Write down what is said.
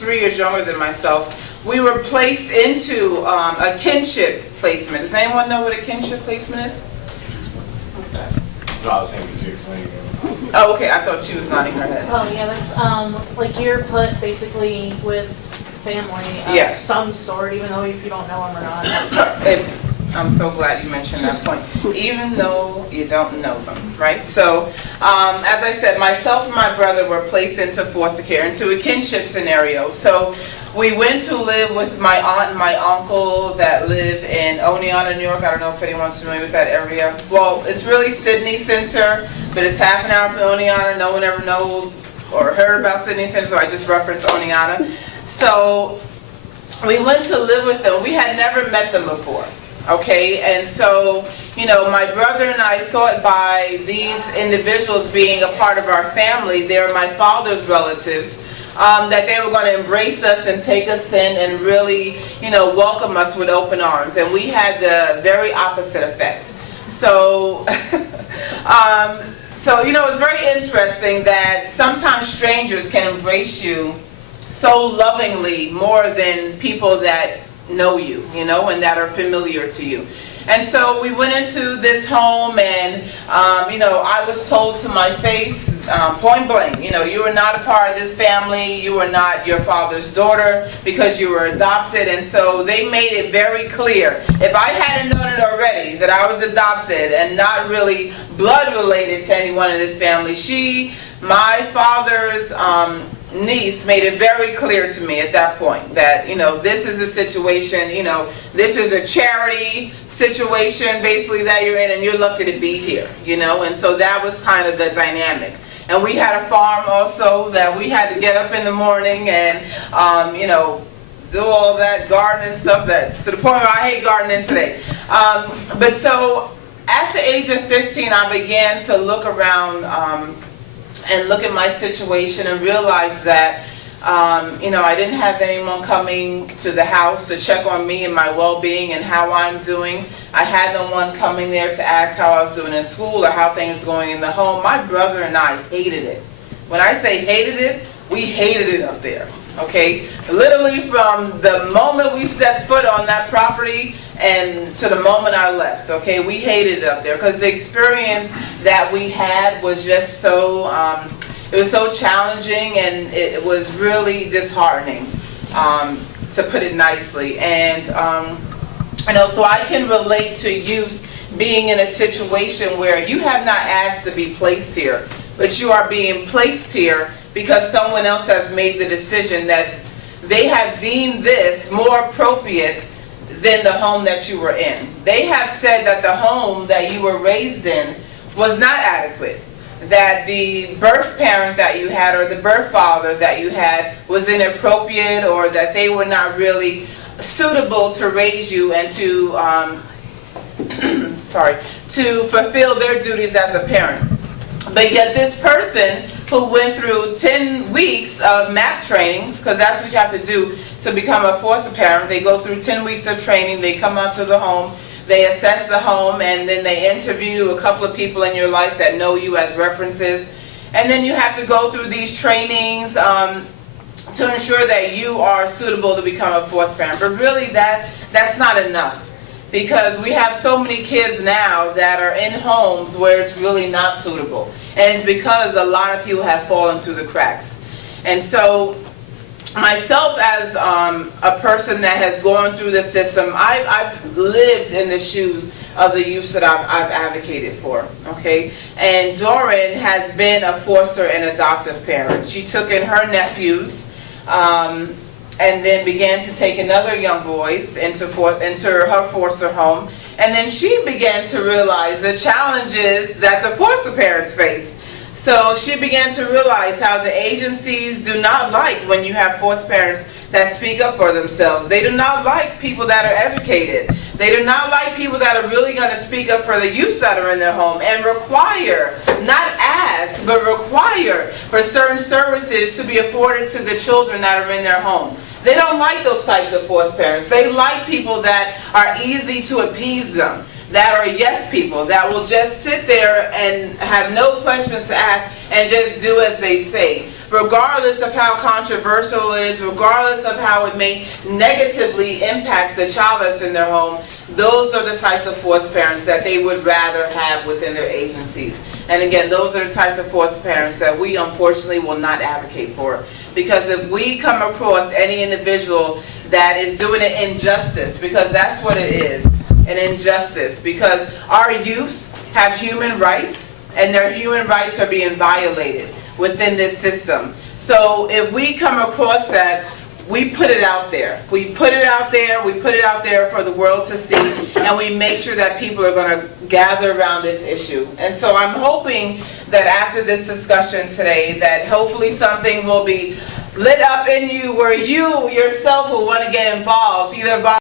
3 years younger than myself, we were placed into a kinship placement. Does anyone know what a kinship placement is? What's that? No, I was saying, could you explain again? Oh, okay, I thought she was nodding her head. Oh, yeah, that's, like you're put basically with family of Yes. some sort, even though if you don't know them or not. I'm so glad you mentioned that point. Even though you don't know them, right? So, as I said, myself and my brother were placed into foster care, into a kinship scenario. So, we went to live with my aunt and my uncle that live in Oneonta, New York. I don't know if anyone's familiar with that area. Well, it's really Sydney Center, but it's half an hour from Oneonta. No one ever knows or heard about Sydney Center, so I just referenced Oneonta. So, we went to live with them. We had never met them before. Okay, and so, you know, my brother and I thought by these individuals being a part of our family, they're my father's relatives, that they were going to embrace us and take us in and really, you know, welcome us with open arms. And we had the very opposite effect. So, so you know, it's very interesting that sometimes strangers can embrace you so lovingly more than people that know you, you know, and that are familiar to you. And so we went into this home and, you know, I was told to my face, point blank, you know, you are not a part of this family, you are not your father's daughter because you were adopted. And so they made it very clear, if I hadn't known it already, that I was adopted and not really blood related to anyone in this family, my father's niece made it very clear to me at that point that, you know, this is a situation, you know, this is a charity situation basically that you're in and you're lucky to be here, you know, and so that was kind of the dynamic. And we had a farm also that we had to get up in the morning and, you know, do all that gardening stuff that, to the point where I hate gardening today. But so at the age of 15, I began to look around and look at my situation and realize that, you know, I didn't have anyone coming to the house to check on me and my well-being and how I'm doing. I had no one coming there to ask how I was doing in school or how things were going in the home. My brother and I hated it. When I say hated it, we hated it up there, okay? Literally from the moment we stepped foot on that property and to the moment I left, okay? We hated it up there because the experience that we had was just so, it was so challenging and it was really disheartening, to put it nicely. And, you know, so I can relate to youth being in a situation where you have not asked to be placed here, but you are being placed here because someone else has made the decision that they have deemed this more appropriate than the home that you were in. They have said that the home that you were raised in was not adequate, that the birth parent that you had or the birth father that you had was inappropriate, or that they were not really suitable to raise you and to, to fulfill their duties as a parent. But yet this person who went through 10 weeks of MAP trainings, because that's what you have to do to become a foster parent. They go through 10 weeks of training, they come out to the home, they assess the home, and then they interview a couple of people in your life that know you as references. And then you have to go through these trainings to ensure that you are suitable to become a foster parent. But really that's not enough, because we have so many kids now that are in homes where it's really not suitable. And it's because a lot of people have fallen through the cracks. And so myself as a person that has gone through the system, I've lived in the shoes of the youth that I've advocated for, okay? And Doran has been a foster and adoptive parent. She took in her nephews and then began to take another young boys into her foster home. And then she began to realize the challenges that the foster parents face. So she began to realize how the agencies do not like when you have foster parents that speak up for themselves. They do not like people that are educated. They do not like people that are really going to speak up for the youth that are in their home and require, not ask, but require for certain services to be afforded to the children that are in their home. They don't like those types of foster parents. They like people that are easy to appease them, that are yes people, that will just sit there and have no questions to ask and just do as they say. regardless of how controversial it is, regardless of how it may negatively impact the child that's in their home, those are the types of foster parents that they would rather have within their agencies. And again, those are the types of foster parents that we unfortunately will not advocate for. Because if we come across any individual that is doing an injustice, because that's what it is, an injustice, because our youths have human rights, and their human rights are being violated within this system. So if we come across that, we put it out there. We put it out there, we put it out there for the world to see, and we make sure that people are going to gather around this issue. And so I'm hoping that after this discussion today, that hopefully something will be lit up in you where you yourself will want to get involved, either by